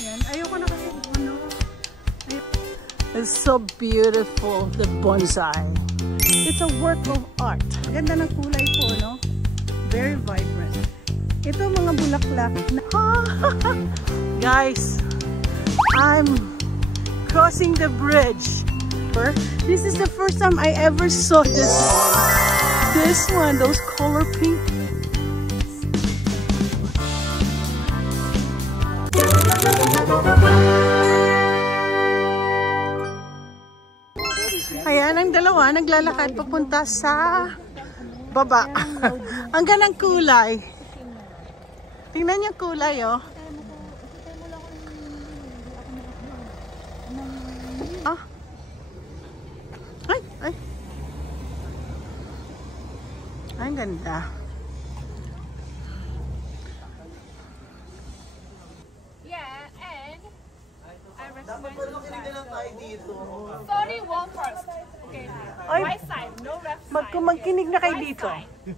Yan, ayoko na kasi ano. It's so beautiful, the bonsai. It's a work of art. Ganda ng kulay po, no? Very vibrant. Ito mga bulaklak na... Guys, I'm crossing the bridge. This is the first time I ever saw this one. This one, those color pink. Ayan ang dalawa, naglalakad papunta sa baba. Ang ganang kulay. Tingnan niyo kulay, oh. Ah. Ay, ay. Ay, ang ganda. Yeah, and I recommend sorry, one first. Okay, Ay, right side, no left side. magkinig na kayo dito.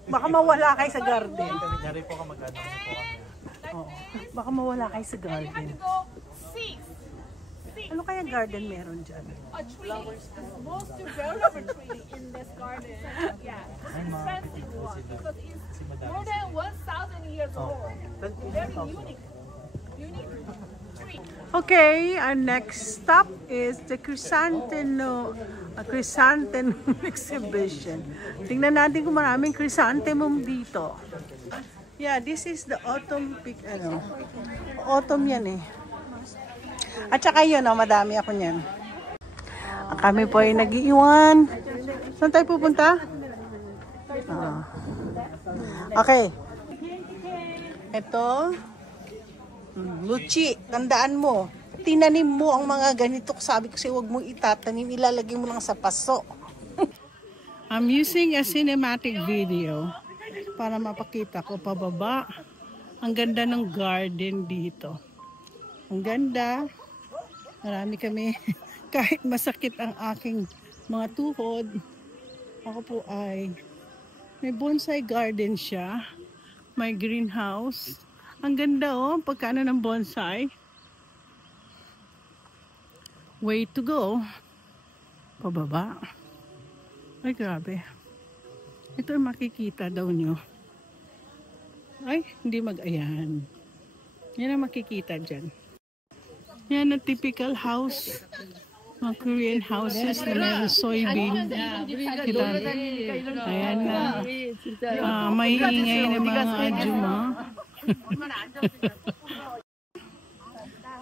Baka mawala kayo sa garden. Oh, baka mawala kayo sa And you have garden. to go six. Ano kaya garden meron dyan? A tree, the most developed tree in this garden. Yeah, it's expensive one because it's more than 1,000 years old. Very unique tree. Okay, our next stop is the chrysanthemum exhibition. Tingnan natin kung maraming chrysanthemum dito. Yeah, this is the autumn peak, ano. Autumn yan eh. At saka yun, oh, madami ako niyan. Kami po ay nag-iwan. Saan tayo pupunta? Okay. Ito. Luchi, tandaan mo. Tinanim mo ang mga ganito. Sabi ko sa'yo, huwag mo itatanim. Ilalagay mo lang sa paso. I'm using a cinematic video para mapakita ko pababa. Ang ganda ng garden dito. Ang ganda. Marami kami. Kahit masakit ang aking mga tuhod, ako po ay may bonsai garden siya. May greenhouse. Ang ganda oh, pagkano ng bonsai. Way to go. Pababa. Ay, grabe. Ito ang makikita daw nyo. Ay, hindi mag-ayan. Yan ang makikita dyan. Yan ang typical house. Mga Korean houses na mayroong soybean. Kita. Ayan na. May ingay ng mga adjuma.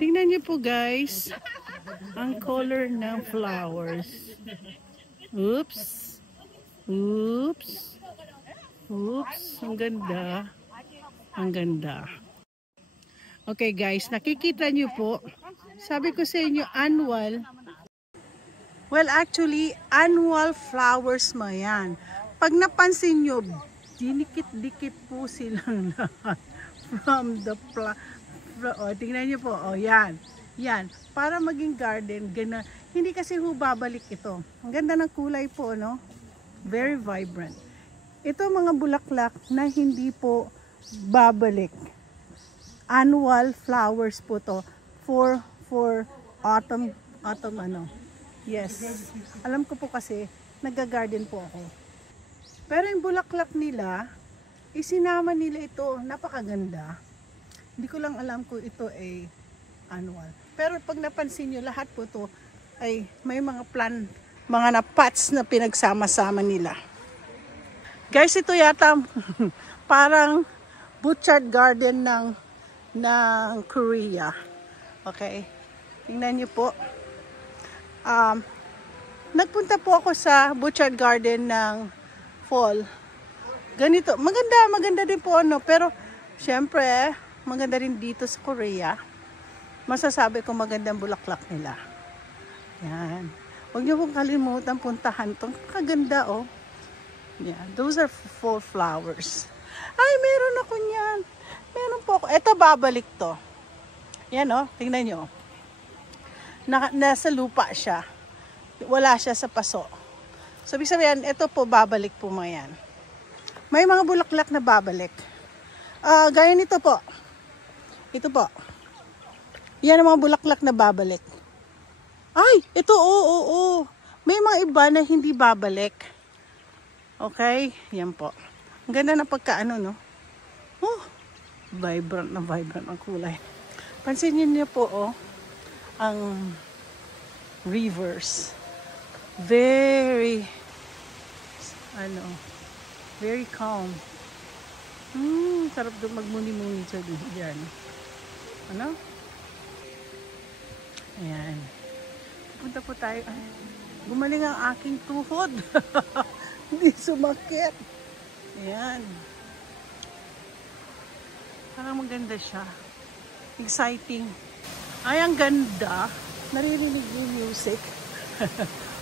Tingnan niyo po guys. Ang color ng flowers. Oops. Oops. Oops. Ang ganda. Ang ganda. Okay guys, nakikita niyo po. Sabi ko sa inyo, annual. Well, actually, annual flowers mo yan. Pag napansin nyo, dinikit-dikit po silang lahat. From the tingnan nyo po, yan. Yan, para maging garden, gana. Hindi kasi babalik ito. Ang ganda ng kulay po, no? Very vibrant. Ito mga bulaklak na hindi po babalik. Annual flowers po to for autumn ano. Yes. Alam ko po kasi nagga-garden po ako. Pero yung bulaklak nila, isinama nila ito, napakaganda. Hindi ko lang alam kung ito ay annual. Pero pag napansin nyo, lahat po ito ay may mga mga pots na pinagsama-sama nila. Guys, ito yata parang butchard garden ng Korea. Okay. Tingnan niyo po. Nagpunta po ako sa butchard garden ng fall. Ganito. Maganda din po ano. Pero, syempre, maganda rin dito sa Korea. Masasabi ko magandang bulaklak nila. Yan. Huwag niyo pong kalimutan puntahan itong kaganda oh. Yeah, those are fall flowers. Ay, meron ako niyan. Meron po ako. Ito, babalik to. Yan oh, tingnan nyo. Nasa lupa siya. Wala siya sa paso. So, ibig sabihin, ito po, babalik po mga yan. May mga bulaklak na babalik. Gaya nito po. Ito po. Yan ang mga bulaklak na babalik. Ay, ito, oo. May mga iba na hindi babalik. Okay, yan po. Ang ganda ng pagkaano, no? Oh, vibrant na vibrant ang kulay. Pansinin niyo po, oh, ang rivers. Very, very calm. Sarap doon magmuni-muni siya diyan. Ano? Ayan. Punta po tayo. Ay, gumaling ang aking tuhod. Hindi sumakit. Ayan. Parang maganda siya. Exciting. Ay, ang ganda. Naririnig yung music.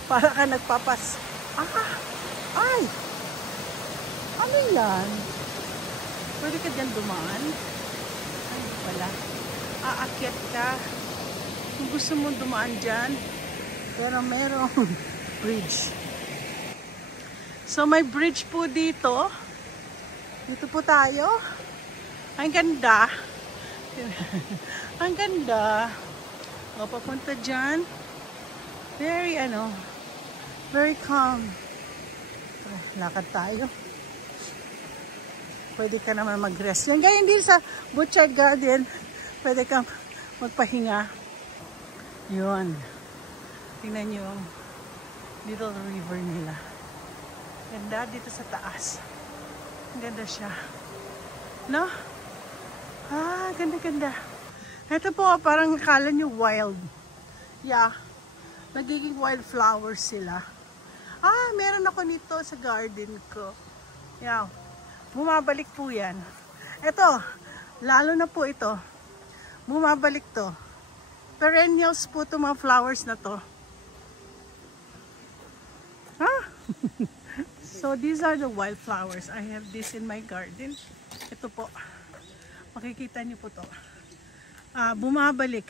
Para ka nagpapas. Ay! Ano yan? Pwede ka dyan dumaan? Ay, wala. Aakyat ka. Kung gusto mo dumaan dyan. Pero merong bridge. So, may bridge po dito. Dito po tayo. Ang ganda. Ang ganda. O, papunta dyan. Very, very calm. Lakad tayo. Pwede ka naman mag-rest. Yan, ganyan din sa Butchart Garden. Pwede kang magpahinga. Yun. Tingnan nyo yung little river nila. Ganda dito sa taas. Ganda siya. No? Ganda-ganda. Ito po, parang akala nyo wild. Yeah. Nagiging wildflowers sila. Meron ako nito sa garden ko. Yeah. Bumabalik po yan. Ito, lalo na po ito. Bumabalik to. Perennials po itong mga flowers na to. So these are the wildflowers. I have this in my garden. Ito po. Makikita niyo po to. Bumabalik.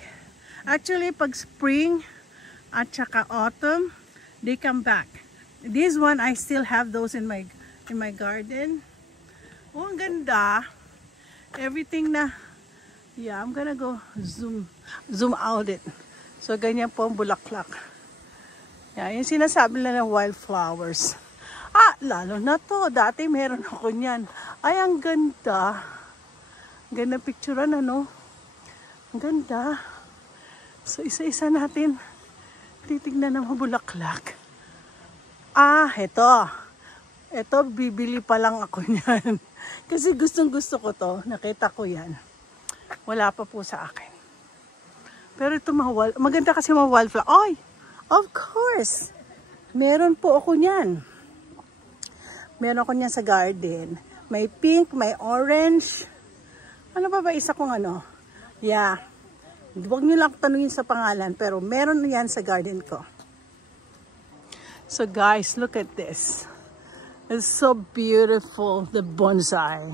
Actually, pag spring at saka autumn, they come back. This one, I still have those in my garden. Oh, ang ganda. Everything na, yeah, I'm gonna go zoom out it. So, ganyan po ang bulaklak. Yeah, yung sinasabi nila ng wildflowers. Lalo na to. Dati meron ako niyan. Ay, ang ganda. Ganda picturean, ano? Ang ganda. So, isa-isa natin titignan ng bulaklak. Ito, bibili pa lang ako niyan. Kasi gustong-gusto ko to. Nakita ko yan. Wala pa po sa akin. Pero ito, maganda kasi mga wildflower. Ay! Of course! Meron po ako niyan. Meron ako niyan sa garden. May pink, may orange. Ano ba isa kong ano? Yeah. Huwag niyo lang tanungin sa pangalan. Pero meron yan sa garden ko. So guys, look at this. It's so beautiful, the bonsai.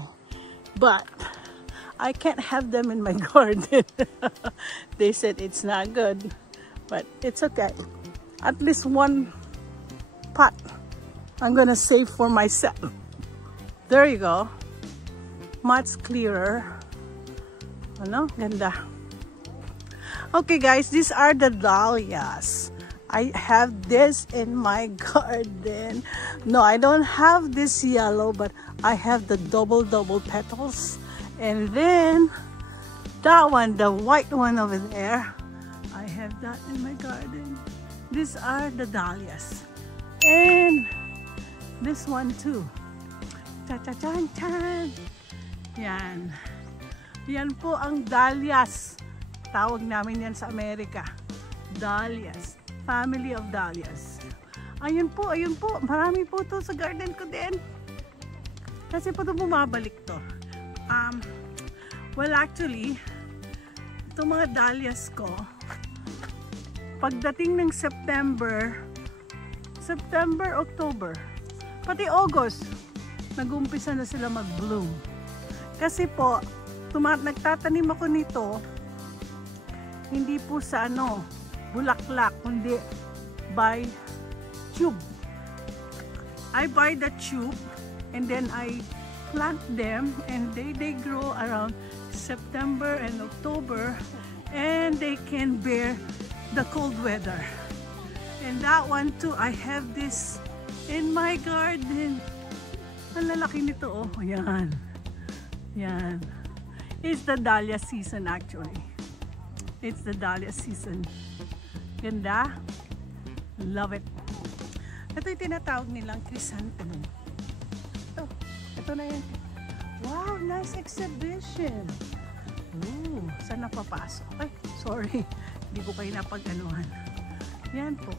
But I can't have them in my garden. They said it's not good. But it's okay. At least one pot I'm gonna save for myself. There you go. Much clearer. Ano? Ganda. Okay guys, these are the dahlias. I have this in my garden. No, I don't have this yellow, but I have the double petals. And then that one, the white one over there, I have that in my garden. These are the dahlias. And this one too. Cha-cha-chan-chan. Yan. Yan po ang dahlias. Tawag namin yan sa Amerika. Dahlias. Family of dahlias. Ayun po. Marami po to sa garden ko din. Kasi po ito bumabalik to. Well, actually, itong mga dahlias ko, pagdating ng September, October, pati August, nag-umpisa na sila mag-bloom. Kasi po, nagtatanim ako nito, hindi po sa bulaklak, kundi by tube. I buy the tube and then I plant them and they grow around September and October, and they can bear the cold weather. And that one too, I have this in my garden. Ang lalaki nito, oh. Yan. Yan. It's the dahlia season actually. It's the dahlia season. Ganda. Love it. Ito yung tinatawag nilang chrysanthemum. Ito na yan. Wow, nice exhibition. Ooh, saan napapasok? Ay, sorry. Hindi ko kayo napag-anuhan. Yan po.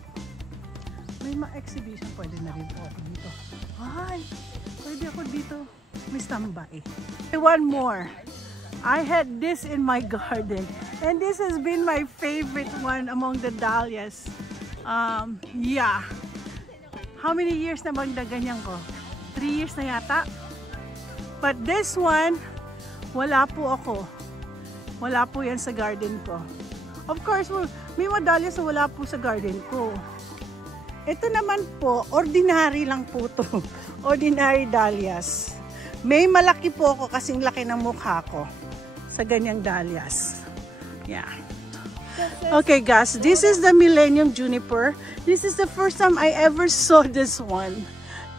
May exhibition. Pwede na rin po ako dito. Ay, pwede ako dito. May standby. One more. I had this in my garden. And this has been my favorite one among the dahlias. Yeah. How many years na bang ganyan ko? 3 years na yata. But this one, wala po ako. Wala po yan sa garden ko. Of course, may mga dahlias na wala po sa garden ko. Ito naman po, ordinary lang po to. Ordinary dahlias. May malaki po ako kasing laki ng mukha ko sa ganyang dahlias. Yeah. Okay guys, this is the Millennium Juniper. This is the first time I ever saw this one.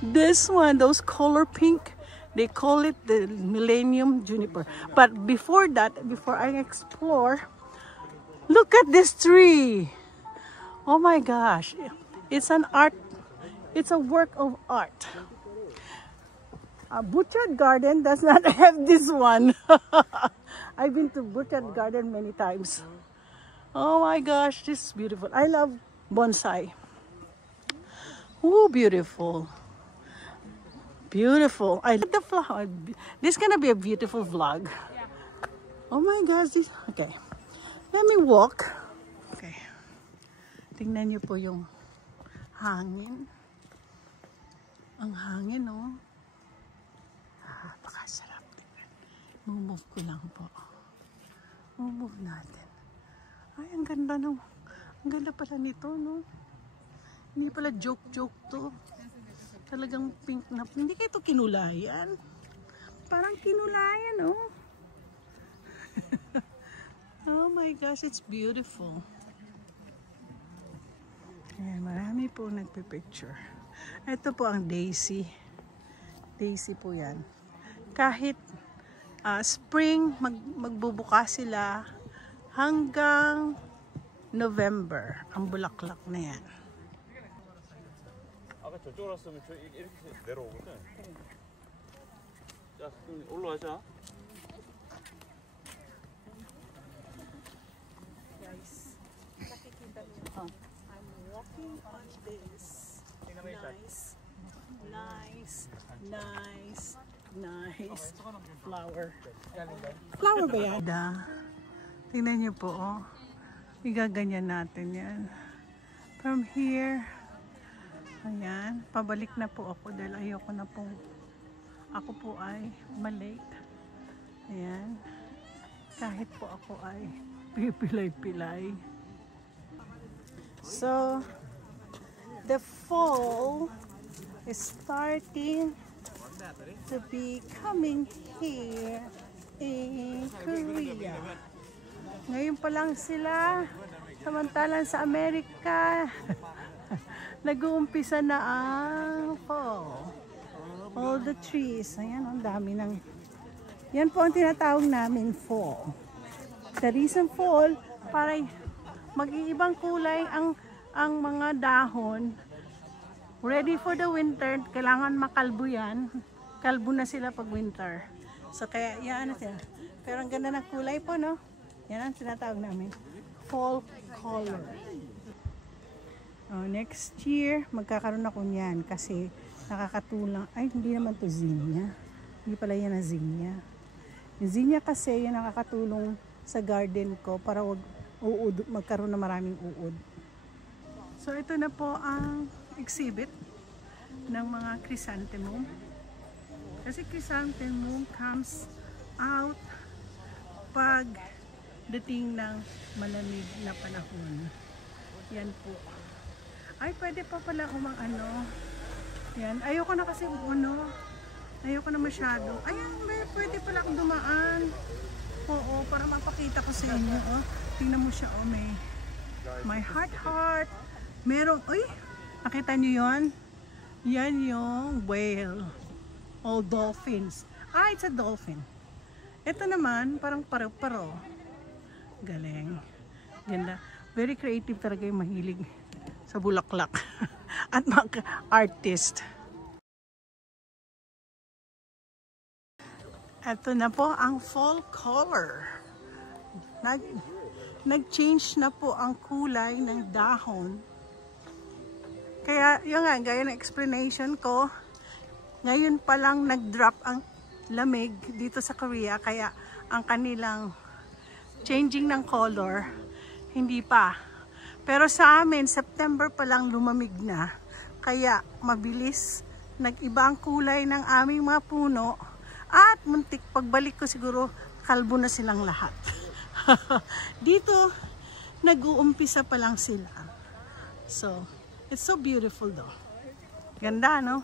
This one, those color pink, they call it the Millennium Juniper. But before that, before I explore, look at this tree. Oh my gosh, it's an art, it's a work of art. A Butchart Garden does not have this one. I've been to Butchart Garden many times. Oh my gosh, this is beautiful. I love bonsai. Oh, beautiful. Beautiful. I love the flower. This is gonna be a beautiful vlog. Oh my gosh, this, okay. Let me walk. Okay. Tingnan niyo po yung hangin. Ang hangin, oh. Pakasarap. Move ko lang po. Move natin. Ay, ang ganda no. Ang ganda pala nito, no? Hindi pala joke-joke to. Talagang pink na. Hindi kayo ito kinulayan. Parang kinulayan, no? Oh my gosh, it's beautiful. Ayan, marami po nagpipicture. Ito po ang daisy. Daisy po yan. Kahit spring, magbubukas sila hanggang November, ang bulaklak na yan. 아까 저쪽으로 왔으면 이렇게 내려오거든. 자, 올라가자. Guys, nakikita niyo, I'm walking on this nice flower. Flower ba yan? Tingnan niyo po, oh. Igaganyan natin yan. From here, ayan, pabalik na po ako dahil ayoko na po. Ako po ay malate. Ayan. Kahit po ako ay pipilay-pilay. So, the fall is starting to be coming here in Korea. Ngayon pa lang sila, samantalang sa Amerika, nag-uumpisa na ang fall. All the trees. Ayan, ang dami ng... Yan po ang tinatawag namin fall. The reason fall, para mag-iibang kulay ang mga dahon. Ready for the winter, kailangan makalbo yan. Kalbo na sila pag winter. So kaya yan na sila. Pero ang ganda ng kulay po, no? Yan ang tinatawag namin. Fall color. Next year, magkakaroon ako niyan kasi nakakatulang. Ay, hindi naman to zinnia. Hindi pala yan na zinnia. Yung zinnia kasi, yung nakakatulong sa garden ko para magkaroon na maraming uod. So, ito na po ang exhibit ng mga chrysanthemum. Kasi chrysanthemum comes out pag dating ng malamig na panahon. Yan po. Ay, pwede pa pala ano. Yan. Ayoko na kasi ayoko na masyado. Ayan, pwede pala akong dumaan. Oo, para mapakita ko sa inyo. Oh. Tingnan mo siya. Oh, may heart. Merong, uy, nakita nyo yun? Yan yung whale. O dolphins. Ah, it's a dolphin. Ito naman, parang paro-paro. Galing. Ganda. Very creative talaga yung mahilig sa bulaklak. At mga artist. Ito na po ang fall color. Nag-change na po ang kulay ng dahon. Kaya, yun nga, gaya ng explanation ko, ngayon pa lang nag-drop ang lamig dito sa Korea. Kaya, ang kanilang changing ng color, hindi pa. Pero sa amin, September pa lang lumamig na. Kaya, mabilis, nag-iba ang kulay ng aming mga puno. At muntik, pagbalik ko siguro, kalbo na silang lahat. Dito, nag-uumpisa pa lang sila. So, it's so beautiful though. Ganda, no?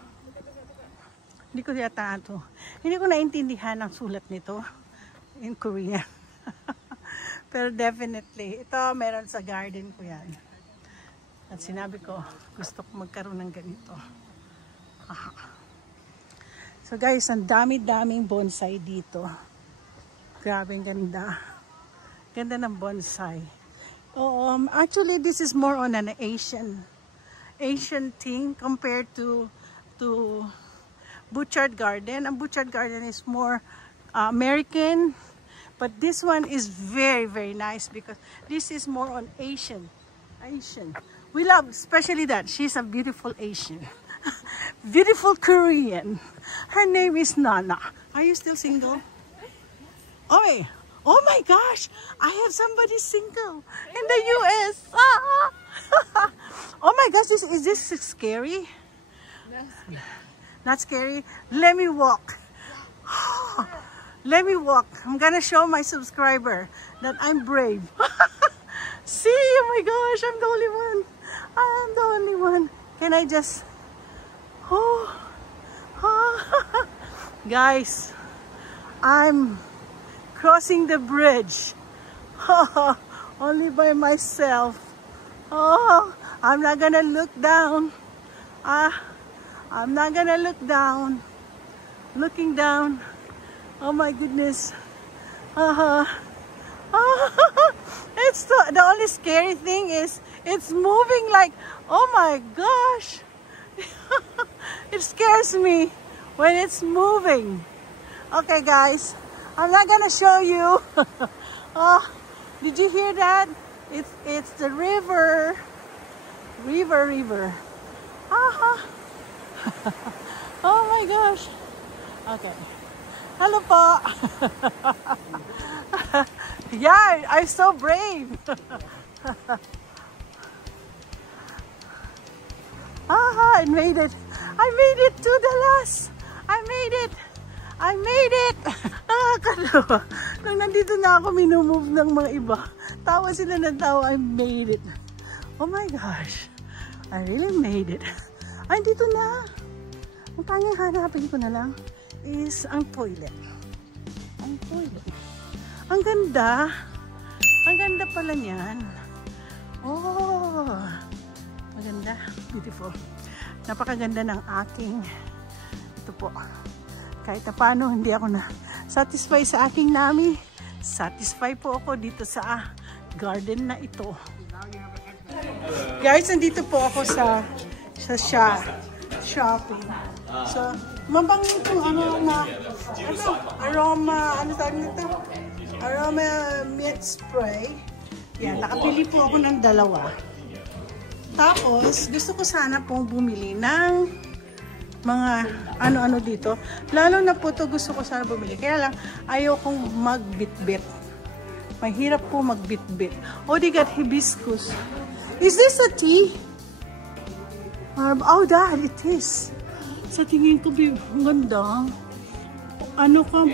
Hindi ko yata ito. Hindi ko naintindihan ang sulat nito in Korean. Pero definitely, ito meron sa garden ko yan. At sinabi ko, gusto ko magkaroon ng ganito. So guys, ang dami-daming bonsai dito. Grabe, ganda. Ganda ng bonsai. Actually, this is more on an Asian thing compared to Butchart Garden. Ang Butchart Garden is more American, but this one is very, very nice because this is more on Asian. We love, especially that she's a beautiful Asian. Beautiful Korean. Her name is Nana. Are you still single? Oy! Oh my gosh! I have somebody single in the US. Oh my gosh! Is this scary? Not scary. Let me walk. Let me walk. I'm gonna show my subscriber that I'm brave. See? Oh my gosh! I'm the only one. I'm the only one. Can I just? Guys, I'm crossing the bridge only by myself. I'm not gonna look down. I'm not gonna look down. Looking down. Oh my goodness. It's the only scary thing is it's moving like, oh my gosh. It scares me when it's moving. Okay guys, I'm not gonna show you. Did you hear that? It's the river. River. Oh my gosh. Okay. Hello po. Yeah, I'm so brave. I made it. I made it to the last. I made it. Nakakaloka. Nung nandito na ako, minumove ng mga iba. Tawa sila ng tawa. I made it. Oh my gosh. I really made it. Ay, dito na. Ang tanging hanapin ko na lang is ang toilet. Ang toilet. Ang ganda. Ang ganda pala niyan. Oh. Maganda. Beautiful. Napakaganda ng aking ito po. Kahit na paano, hindi ako na satisfy sa aking nami. Satisfy po ako dito sa garden na ito. Guys, nandito po ako sa shopping. So, mabangin itong aroma mint spray. Yan, nakabili po ako ng 2. Tapos, gusto ko sana pong bumili ng mga ano-ano dito. Lalo na po ito gusto ko sana bumili. Kaya lang, ayaw kong magbitbit. Mahirap po magbitbit. Oh, they got hibiscus. Is this a tea? Oh, Dad, it is. Sa tingin ko, ganda. Ano ko,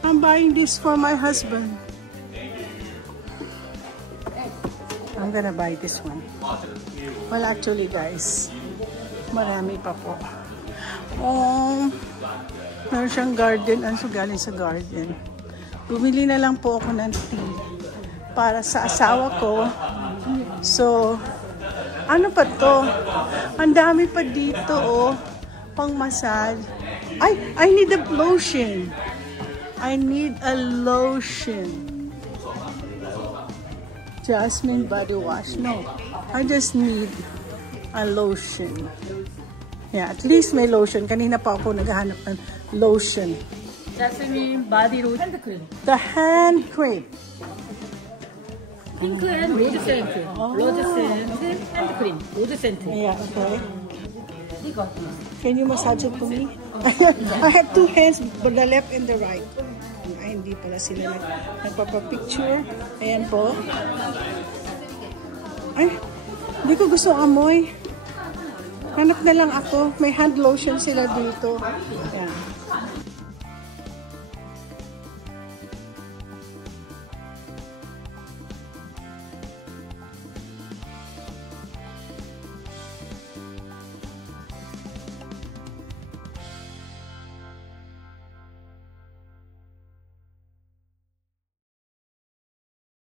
I'm buying this for my husband. I'm gonna buy this one. Well, actually, guys, marami pa po. Meron siyang garden. Ano galing sa garden? Bumili na lang po ako ng tea para sa asawa ko. So, ano pa to? Ang dami pa dito, oh. Pang massage. Ay, I need a lotion. I need a lotion. Jasmine body wash. No, I just need a lotion. Yeah, at least may lotion. Kanina pa ako naghahanap ng lotion. Jasmine body lotion hand cream. The hand cream. Pink and rose scent. Rose scent hand cream. Rose scent. Yeah, okay. 이거. Can you massage it to me? I have two hands, but the left and the right. Ay, hindi pala sila nagpapapicture. Ayan po. Ay, hindi ko gusto amoy. Hanap na lang ako. May hand lotion sila dito. Ayan.